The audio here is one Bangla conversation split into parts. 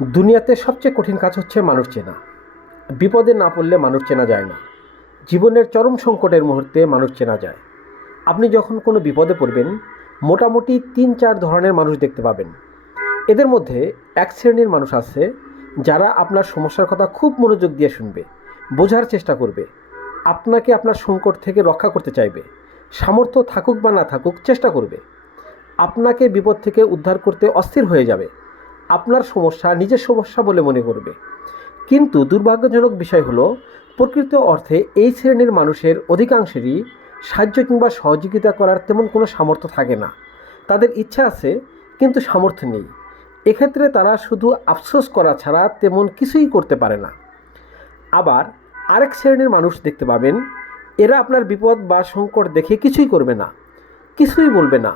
দুনিয়াতে সবচেয়ে কঠিন কাজ হচ্ছে মানুষ চেনা। বিপদে না পড়লে মানুষ চেনা যায় না। জীবনের চরম সংকটের মুহূর্তে মানুষ চেনা যায়। আপনি যখন কোনো বিপদে পড়বেন, মোটামুটি ৩-৪ ধরনের মানুষ দেখতে পাবেন। এদের মধ্যে এক শ্রেণীর মানুষ আছে যারা আপনার সমস্যার কথা খুব মনোযোগ দিয়ে শুনবে, বোঝার চেষ্টা করবে, আপনাকে আপনার সংকট থেকে রক্ষা করতে চাইবে, সামর্থ্য থাকুক বা না থাকুক চেষ্টা করবে, আপনাকে বিপদ থেকে উদ্ধার করতে অস্থির হয়ে যাবে, আপনার সমস্যা নিজের সমস্যা বলে মনে করবে। কিন্তু দুর্ভাগ্যজনক বিষয় হলো, প্রকৃত অর্থে এই শ্রেণীর মানুষের অধিকাংশেরই সাহায্য কিংবা সহযোগিতা করার তেমন কোনো সামর্থ্য থাকে না। তাদের ইচ্ছা আছে কিন্তু সামর্থ্য নেই। এক্ষেত্রে তারা শুধু আফসোস করা ছাড়া তেমন কিছুই করতে পারে না। আবার আরেক শ্রেণীর মানুষ দেখতে পাবেন, এরা আপনার বিপদ বা সংকট দেখে কিছুই করবে না, কিছুই বলবে না,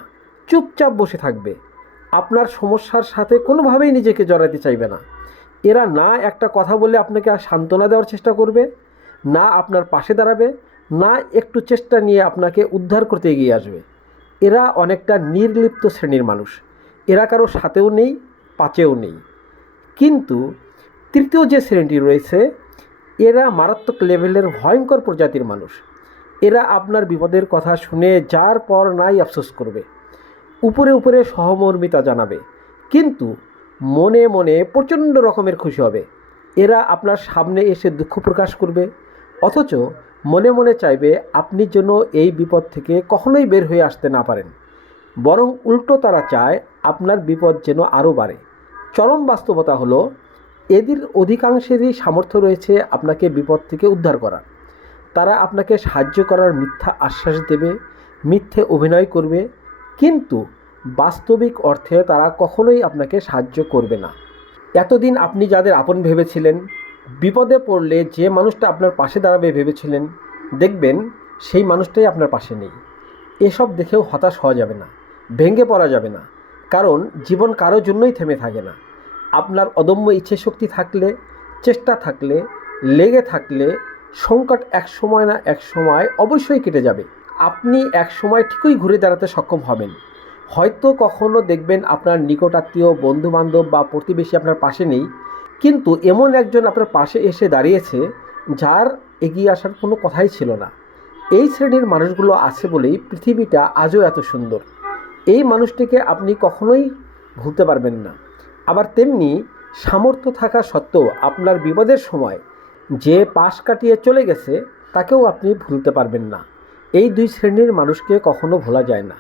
চুপচাপ বসে থাকবে। আপনার সমস্যার সাথে কোনোভাবেই নিজেকে জড়াতে চাইবে না। এরা না একটা কথা বলে আপনাকে সান্ত্বনা দেওয়ার চেষ্টা করবে, না আপনার পাশে দাঁড়াবে, না একটু চেষ্টা নিয়ে আপনাকে উদ্ধার করতে এগিয়ে আসবে। এরা অনেকটা নির্লিপ্ত শ্রেণীর মানুষ। এরা কারো সাথেও নেই, পাচেও নেই। কিন্তু তৃতীয় যে শ্রেণীটি রয়েছে, এরা মারাত্মক লেভেলের ভয়ঙ্কর প্রজাতির মানুষ। এরা আপনার বিপদের কথা শুনে যার পর নাই আফসোস করবে, উপরে উপরে সহমর্মিতা জানাবে, কিন্তু মনে মনে প্রচণ্ড রকমের খুশি হবে। এরা আপনার সামনে এসে দুঃখ প্রকাশ করবে, অথচ মনে মনে চাইবে আপনি যেন এই বিপদ থেকে কখনোই বের হয়ে আসতে না পারেন। বরং উল্টো তারা চায় আপনার বিপদ যেন আরও বাড়ে। চরম বাস্তবতা হলো, এদের অধিকাংশেরই সামর্থ্য রয়েছে আপনাকে বিপদ থেকে উদ্ধার করার। তারা আপনাকে সাহায্য করার মিথ্যা আশ্বাস দেবে, মিথ্যে অভিনয় করবে, কিন্তু বাস্তবিক অর্থে তারা কখনোই আপনাকে সাহায্য করবে না। এতদিন আপনি যাদের আপন ভেবেছিলেন, বিপদে পড়লে যে মানুষটা আপনার পাশে দাঁড়াবে ভেবেছিলেন, দেখবেন সেই মানুষটাই আপনার পাশে নেই। এসব দেখেও হতাশ হওয়া যাবে না, ভেঙে পড়া যাবে না, কারণ জীবন কারোর জন্যই থেমে থাকে না। আপনার অদম্য ইচ্ছে শক্তি থাকলে, চেষ্টা থাকলে, লেগে থাকলে সংকট এক সময় না এক সময় অবশ্যই কেটে যাবে। আপনি এক সময় ঠিকই ঘুরে দাঁড়াতে সক্ষম হবেন। হয়তো কখনো দেখবেন আপনার নিকটাত্মীয়, বন্ধুবান্ধব বা প্রতিবেশী আপনার পাশে নেই, কিন্তু এমন একজন আপনার পাশে এসে দাঁড়িয়েছে যার এগিয়ে আসার কোনো কথাই ছিল না। এই শ্রেণীর মানুষগুলো আছে বলেই পৃথিবীটা আজও এত সুন্দর। এই মানুষটিকে আপনি কখনোই ভুলতে পারবেন না। আবার তেমনি সামর্থ্য থাকা সত্ত্বেও আপনার বিপদের সময় যে পাশ কাটিয়ে চলে গেছে, তাকেও আপনি ভুলতে পারবেন না। এই দুই শ্রেণীর মানুষকে কখনো ভোলা যায় না।